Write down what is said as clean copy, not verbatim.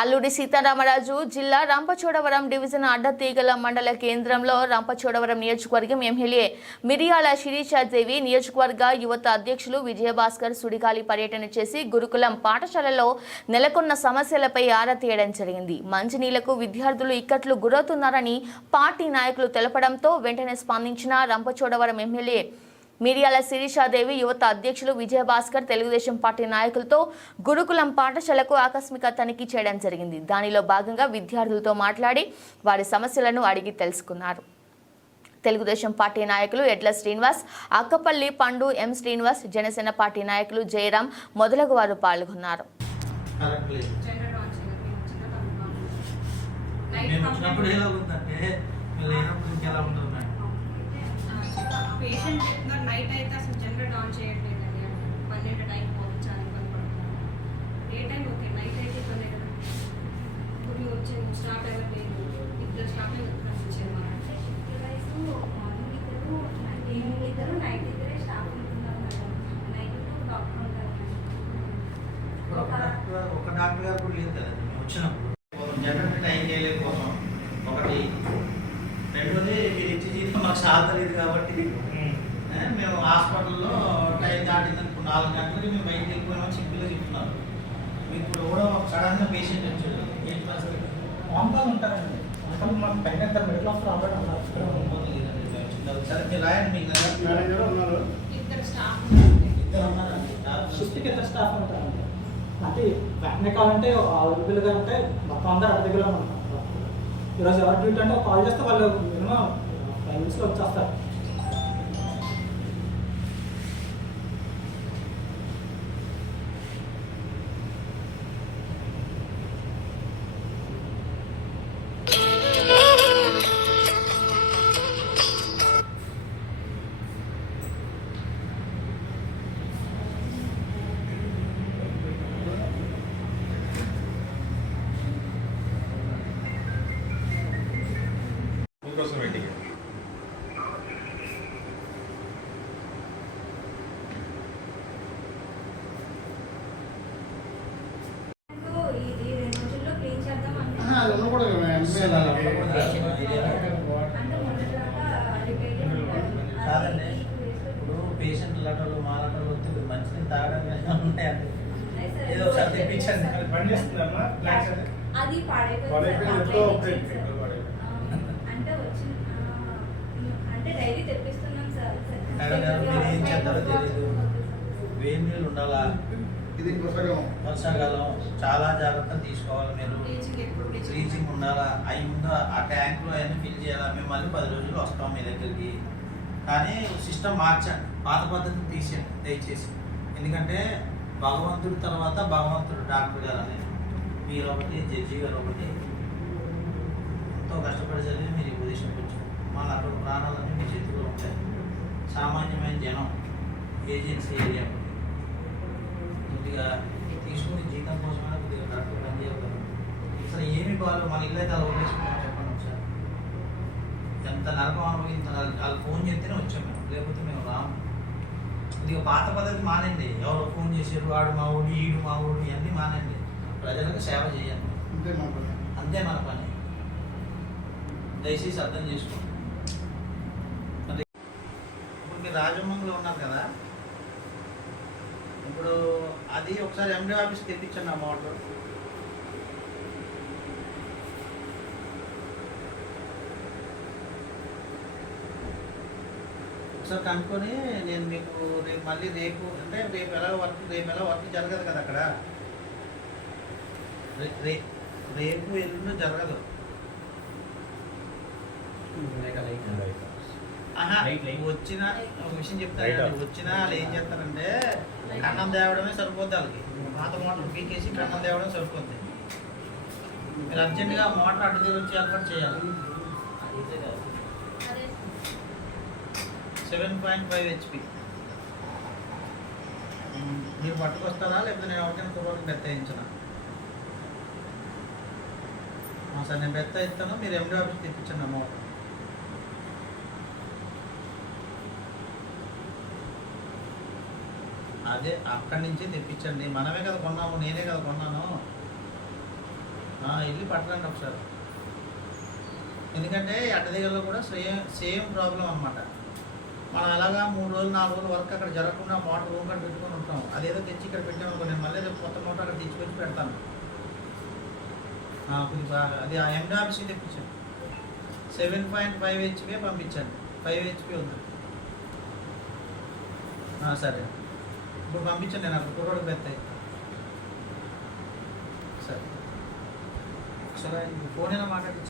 అల్లూరి సీతారామరాజు జిల్లా రంపచోడవరం డివిజన్ అడ్డతీగల మండల కేంద్రంలో రంపచోడవరం నియోజకవర్గం ఎమ్మెల్యే మిరియాల శిరీషాదేవి నియోజకవర్గ యువత అధ్యక్షులు విజయభాస్కర్ సుడిగాలి పర్యటన చేసి గురుకులం పాఠశాలలో నెలకొన్న సమస్యలపై ఆరా తీయడం జరిగింది. మంచినీళ్లకు విద్యార్థులు ఇక్కట్లు గురవుతున్నారని పార్టీ నాయకులు తెలపడంతో వెంటనే స్పందించిన రంపచోడవరం ఎమ్మెల్యే మిరియాల శిరీషాదేవి యువత అధ్యక్షులు విజయభాస్కర్ తెలుగుదేశం పార్టీ నాయకులతో గురుకులం పాఠశాలకు ఆకస్మిక తనిఖీ చేయడం జరిగింది. దానిలో భాగంగా విద్యార్థులతో మాట్లాడి వారి సమస్యలను అడిగి తెలుసుకున్నారు. తెలుగుదేశం పార్టీ నాయకులు ఎడ్ల శ్రీనివాస్, అక్కపల్లి పండు, ఎం శ్రీనివాస్, జనసేన పార్టీ నాయకులు జయరాం మొదలగు వారు పాల్గొన్నారు. పేషెంట్ చెప్తున్నారు నైట్ అయితే అసలు జనరేట్ ఆన్ చేయట్లేదండి. 12 టైం పోవచ్చాను ఇబ్బంది పడుతున్నాను. డే టైం ఓకే, నైట్ అయితే ఇబ్బంది కదా. ఇప్పుడు మీరు వచ్చే స్టాఫ్ ఎవరు లేదు, ఇద్దరు స్టాఫ్ వచ్చేది మా ఇద్దరు నైట్ ఇద్దరే స్టాఫ్ ఉంటున్నారు మేడం. నైట్ డాక్టర్ ఉంటారు. ఒక డాక్టర్ గారు కూడా లేదు కదా వచ్చినప్పుడు జనరేట్ టైం చేయలేకపోతాం. ఒకటి రెండోది మీరు ఇచ్చి జీతం మాకు సాధలేదు కాబట్టి మేము హాస్పిటల్లో టైం దాటిందనుకో 4 గంటలకి మేము బయటకు వెళ్ళిపోయినా సింపుల్గా చెప్తున్నారు. మీకు ఇప్పుడు కూడా సడన్గా పేషెంట్ వచ్చాడు, ఏంటి పరిస్థితి? వంటలు ఉంటారండి. వంటలు మాకు పైన మిడిల్ ఆఫ్ రాబడి అన్నారు. సరే మీరు రాయండి. మీకు ఇద్దరు స్టాఫ్ ఇద్దరు ఉన్నారండి. షిఫ్ట్కి ఇద్దరు స్టాఫ్ ఉంటారండి. అంటే వెంటనే కావాలంటే అవైలబుల్గా ఉంటే మొత్తం అందరూ అక్కడ దగ్గర ఉంటారు. ఈరోజు ఎవరు డ్యూటీ అంటే కాల్ చేస్తే వాళ్ళు మినిమం 5 minutes వచ్చేస్తారు. కోసం వెయిటింగ్. కాదండి, ఇప్పుడు పేషెంట్ లెటర్లు మా లెటర్లు వస్తే మంచినీళ్ళు తాగడానికి ఉన్నాయండి. ఏదో ఒకసారి తెప్పించండి. బండి చేస్తుందమ్మా అది అంటే డైలీ తెప్పిస్తున్నాం సార్. మీరు ఏం చేస్తారో తెలీదు. వేడి నీళ్ళు ఉండాలా, వర్షాకాలం చాలా జాగ్రత్తలు తీసుకోవాలి. మీరు బ్లీచింగ్ ఉండాలా, అవి ముందు ఆ ట్యాంక్లో అవన్నీ ఫిల్ చేయాలా. మేము మళ్ళీ 10 రోజులు వస్తాం మీ దగ్గరికి. కానీ సిస్టమ్ మార్చండి, పాత పద్ధతిని తీసేయండి దయచేసి. ఎందుకంటే భగవంతుడి తర్వాత భగవంతుడు డాక్టర్ గారు అని మీరు ఒకటి, జడ్జి గారు ఒకటి, ఎంతో కష్టపడి చదివి మీరు ఈ పొజిషన్కి వచ్చారు. మళ్ళీ అక్కడ ప్రాణాలన్నీ మీ చేతిలో ఉంటాయి. సామాన్యమైన జనం ఏజెన్సీ ఏరియా కొద్దిగా తీసుకుని జీతం కోసమైనా కొద్దిగా డాక్టర్ పని చేయాలి కదా. అసలు ఏమి బాగాలేదు, మన ఇల్లు అయితే అలా వదిలేసుకున్నాం చెప్పండి ఒకసారి. ఎంత నరకం అనుభవించాలి. వాళ్ళు ఫోన్ చేస్తేనే వచ్చాం మేము, లేకపోతే మేము రాము. కొద్దిగా పాత పద్ధతి మానండి. ఎవరో ఫోన్ చేశారు, వాడు మా ఊడు, ఈడు మా ఊడు, ఇవన్నీ మానండి. ప్రజలకు సేవ చేయండి, అంతే మన పని. దయచేసి అర్థం చేసుకోండి. ఇప్పుడు మీరు రాజమండ్రిలో ఉన్నారు కదా, ఇప్పుడు అది ఒకసారి ఎండి ఆఫీస్కి తెప్పించండి ఆ మోటార్. ఒకసారి కనుక్కొని నేను మీకు రేపు మళ్ళీ రేపు అంటే రేపు ఎలా వర్క్ జరగదు కదా అక్కడ. రేపు ఎల్లుండి జరగదు. వచ్చిన ఒక విషయం చెప్తాను. వచ్చినా వాళ్ళు ఏం చేస్తారంటే కన్నం తేవడమే సరిపోద్ది. వాళ్ళకి పాత మోటార్ పీకేసి కన్నం తేవడం సరిపోద్ది. మీరు అర్జెంటుగా మోటార్ అడ్డు దగ్గర వచ్చి ఏర్పాటు చేయాలి. 7.5 HP మీరు పట్టుకొస్తారా, లేకపోతే నేను ఎవరికైనా కుర్రోకి బెత్త వేయించనా? సార్ నేను బెత్త ఇస్తాను, మీరు ఎండి ఆఫీస్ తెప్పించండి అమౌంట్. అదే అక్కడి నుంచి తెప్పించండి. మనమే కదా కొన్నాము, నేనే కదా కొన్నాను. వెళ్ళి పట్టరండి ఒకసారి. ఎందుకంటే అడ్డదిగల్లో కూడా సేమ్ ప్రాబ్లం అనమాట. మనం అలాగా 3 రోజులు 4 రోజులు వర్క్ అక్కడ జరగకుండా మోటార్ రూమ్ కాడ పెట్టుకొని ఉంటాం. అదేదో తెచ్చి ఇక్కడ పెట్టామనుకో, నేను మళ్ళీ రేపు కొత్త మోటార్ అక్కడ తెచ్చిపెట్టి పెడతాను. కొద్ది బాగా అది ఆ ఎండ్ ఆఫీస్కి తెప్పించాను. 7.5 HP పంపించాను. 5 HP ఉంది. సరే ఇప్పుడు పంపించండి, నేను అక్కడ కుర్రోడికి పెడతాయి. సరే సరే ఫోన్ అయినా మాట్లాడి